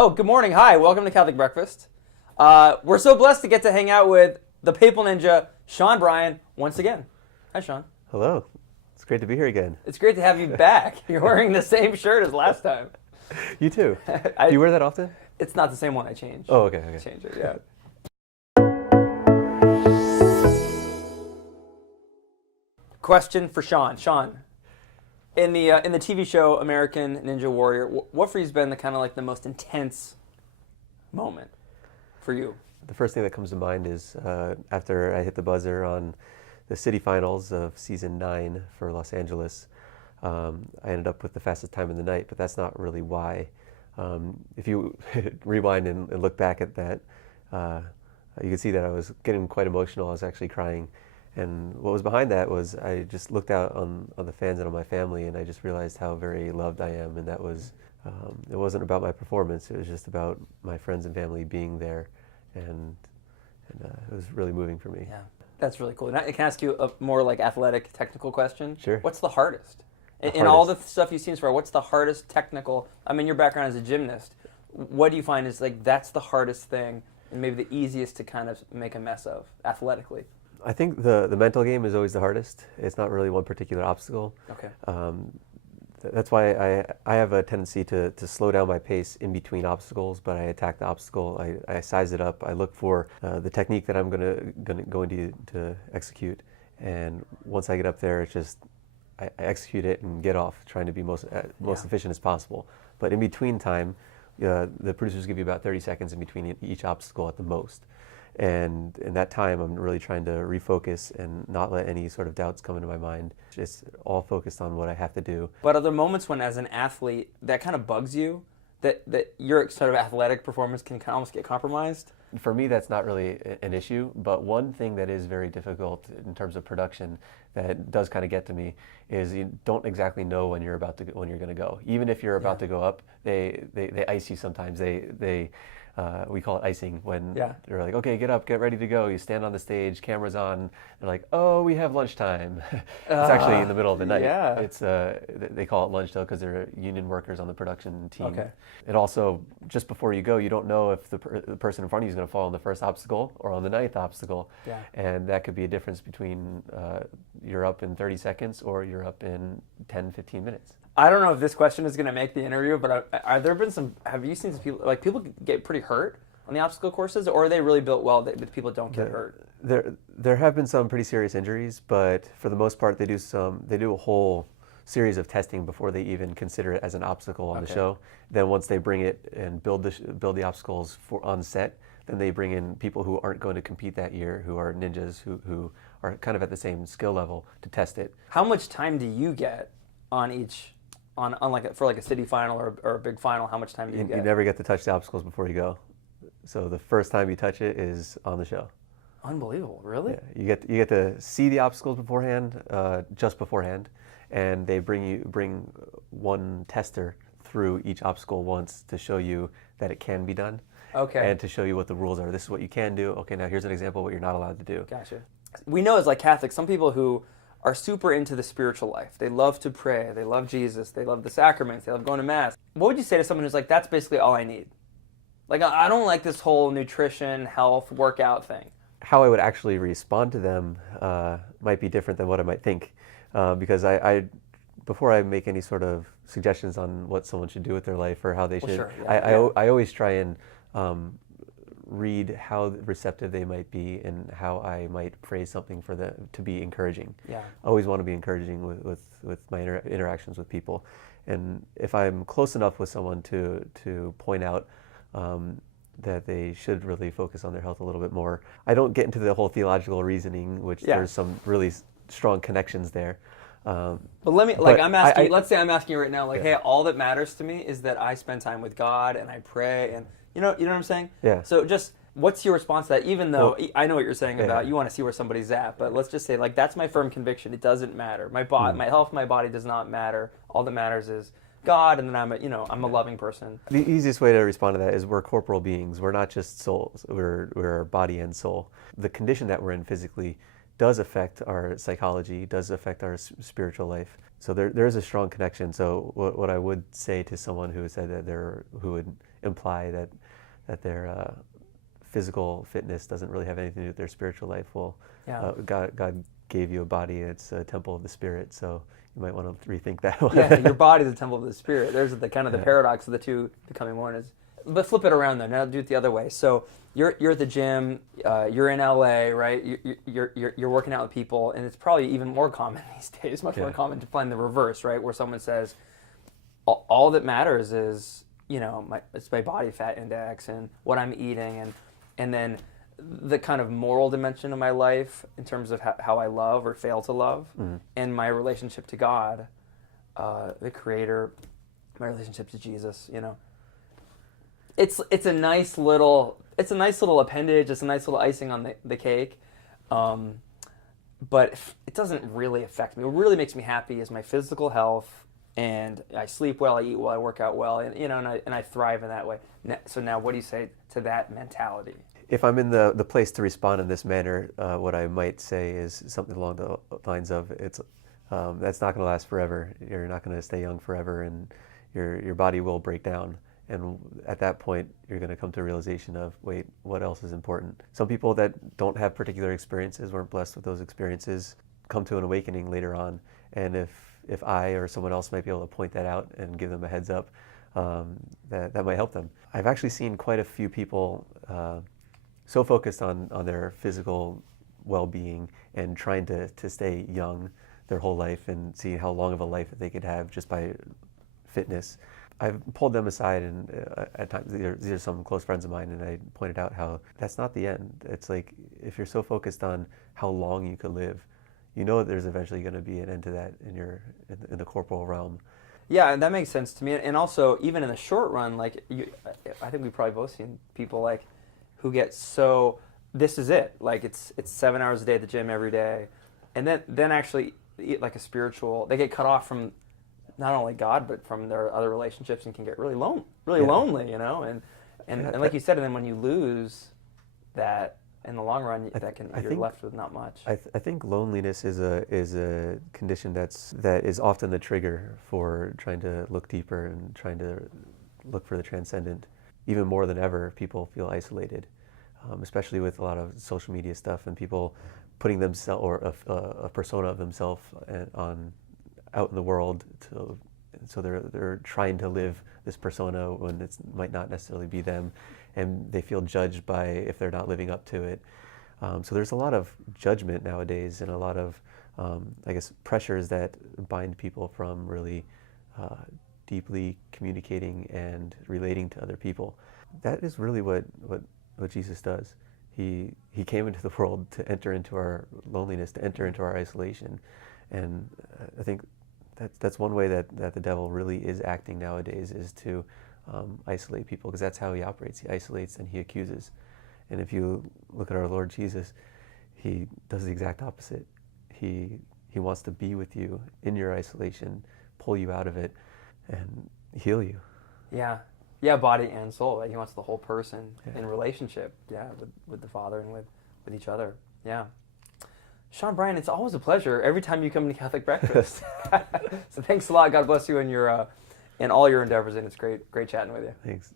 Oh, good morning. Hi, welcome to Catholic Breakfast. We're so blessed to get to hang out with the Papal Ninja, Sean Bryan, once again. Hi, Sean. Hello. It's great to be here again. It's great to have you back. You're wearing the same shirt as last time. You too. Do you wear that often? It's not the same one I changed. Oh, okay. I changed it, yeah. Question for Sean. Sean, in the TV show American Ninja Warrior, what for you has been the kind of like the most intense moment for you? The first thing that comes to mind is after I hit the buzzer on the city finals of season 9 for Los Angeles, I ended up with the fastest time in the night, but that's not really why. If you rewind and look back at that, you can see that I was getting quite emotional. I was actually crying. And what was behind that was I just looked out on the fans and on my family, and I just realized how very loved I am. And that was, it wasn't about my performance. It was just about my friends and family being there. And it was really moving for me. Yeah, that's really cool. And I can ask you a more like athletic, technical question. Sure. What's the hardest? In all the stuff you've seen so far, what's the hardest technical? I mean, your background as a gymnast. What do you find is like that's the hardest thing and maybe the easiest to kind of make a mess of athletically? I think the mental game is always the hardest. It's not really one particular obstacle. Okay. That's why I have a tendency to slow down my pace in between obstacles, but I attack the obstacle. I size it up. I look for the technique that I'm going to execute, and once I get up there, it's just I execute it and get off, trying to be most efficient as possible. But in between time, the producers give you about 30 seconds in between each obstacle at the most. And in that time, I'm really trying to refocus and not let any sort of doubts come into my mind. Just all focused on what I have to do. But are there moments when, as an athlete, that kind of bugs you? That your sort of athletic performance can kind of almost get compromised? For me, that's not really an issue. But one thing that is very difficult in terms of production that does kind of get to me is you don't exactly know when you're going to go. Even if you're about to go up, they ice you sometimes. We call it icing when they're like, okay, get up, get ready to go. You stand on the stage, camera's on. They're like, oh, we have lunchtime. It's actually in the middle of the night. Yeah. It's they call it lunch though because they're union workers on the production team. Okay. It also, just before you go, you don't know if the person in front of you is going to fall on the first obstacle or on the 9th obstacle. Yeah. And that could be a difference between you're up in 30 seconds or you're up in 10, 15 minutes. I don't know if this question is going to make the interview, but have you seen some people, like people get pretty hurt on the obstacle courses, or are they really built well that people don't get hurt? There have been some pretty serious injuries, but for the most part, they do a whole series of testing before they even consider it as an obstacle on the show. Then once they bring it and build the obstacles on set, then they bring in people who aren't going to compete that year, who are ninjas, who are kind of at the same skill level to test it. How much time do you get on each? For a city final or a big final, how much time do you get? You never get to touch the obstacles before you go. So the first time you touch it is on the show. Unbelievable, really? Yeah, you get to see the obstacles beforehand, just beforehand, and they bring one tester through each obstacle once to show you that it can be done. Okay. And to show you what the rules are. This is what you can do. Okay, now here's an example of what you're not allowed to do. Gotcha. We know as like Catholics, some people who are super into the spiritual life. They love to pray. They love Jesus. They love the sacraments. They love going to Mass. What would you say to someone who's like, that's basically all I need? Like, I don't like this whole nutrition, health, workout thing. How I would actually respond to them might be different than what I might think. Because before I make any sort of suggestions on what someone should do with their life or how they should, I always try and read how receptive they might be and how I might phrase something for them to be encouraging. Yeah. I always want to be encouraging with my interactions with people. And if I'm close enough with someone to point out that they should really focus on their health a little bit more, I don't get into the whole theological reasoning, which there's some really strong connections there. But let's say I'm asking you right now, like, hey, all that matters to me is that I spend time with God and I pray and you know what I'm saying? Yeah. So just what's your response to that? Even though I know what you're saying about you want to see where somebody's at, but let's just say like that's my firm conviction. It doesn't matter. My health, my body does not matter. All that matters is God, and then I'm a loving person. The easiest way to respond to that is we're corporal beings. We're not just souls. We're body and soul. The condition that we're in physically does affect our psychology, does affect our spiritual life. So there is a strong connection. So what I would say to someone who said that who would imply that their physical fitness doesn't really have anything to do with their spiritual life, well, God gave you a body, it's a temple of the Spirit, so you might want to rethink that one. Yeah, your body is a temple of the Spirit. There's the kind of the paradox of the two becoming one. But flip it around though. Now do it the other way. So you're at the gym. You're in LA, right? You're working out with people, and it's probably even more common these days. Much more common to find the reverse, right? Where someone says, "All that matters is it's my body fat index and what I'm eating, and then the kind of moral dimension of my life in terms of how I love or fail to love, and my relationship to God, the Creator, my relationship to Jesus." It's a nice little appendage. It's a nice little icing on the cake, but it doesn't really affect me. What really makes me happy is my physical health, and I sleep well, I eat well, I work out well, and I thrive in that way. So now, what do you say to that mentality? If I'm in the place to respond in this manner, what I might say is something along the lines of, that's not going to last forever. You're not going to stay young forever, and your body will break down. And at that point, you're going to come to a realization of, wait, what else is important? Some people that don't have particular experiences, weren't blessed with those experiences, come to an awakening later on. And if I or someone else might be able to point that out and give them a heads up, that might help them. I've actually seen quite a few people so focused on their physical well-being and trying to stay young their whole life and see how long of a life that they could have just by fitness. I've pulled them aside, and at times these are some close friends of mine, and I pointed out how that's not the end. It's like, if you're so focused on how long you could live, that there's eventually going to be an end to that in the corporal realm. Yeah, and that makes sense to me. And also, even in the short run, I think we've probably both seen people who get so, this is it. It's 7 hours a day at the gym every day, and then actually like a spiritual, they get cut off from not only God, but from their other relationships, and can get really lonely, and like you said, and then when you lose that in the long run, you're left with not much. I think loneliness is a condition that is often the trigger for trying to look deeper and trying to look for the transcendent. Even more than ever, people feel isolated, especially with a lot of social media stuff and people putting themselves or a persona of themselves out in the world, so they're trying to live this persona when it might not necessarily be them, and they feel judged by if they're not living up to it. So there's a lot of judgment nowadays, and a lot of pressures that bind people from really deeply communicating and relating to other people. That is really what Jesus does. He came into the world to enter into our loneliness, to enter into our isolation, and I think that's one way that the devil really is acting nowadays, is to isolate people, because that's how he operates. He isolates and he accuses. And if you look at our Lord Jesus, he does the exact opposite. He wants to be with you in your isolation, pull you out of it, and heal you. Yeah, body and soul. Right? He wants the whole person in relationship. With the Father and with each other. Yeah. Sean Bryan, it's always a pleasure every time you come to Catholic Breakfast. So thanks a lot. God bless you in all your endeavors, and it's great chatting with you. Thanks.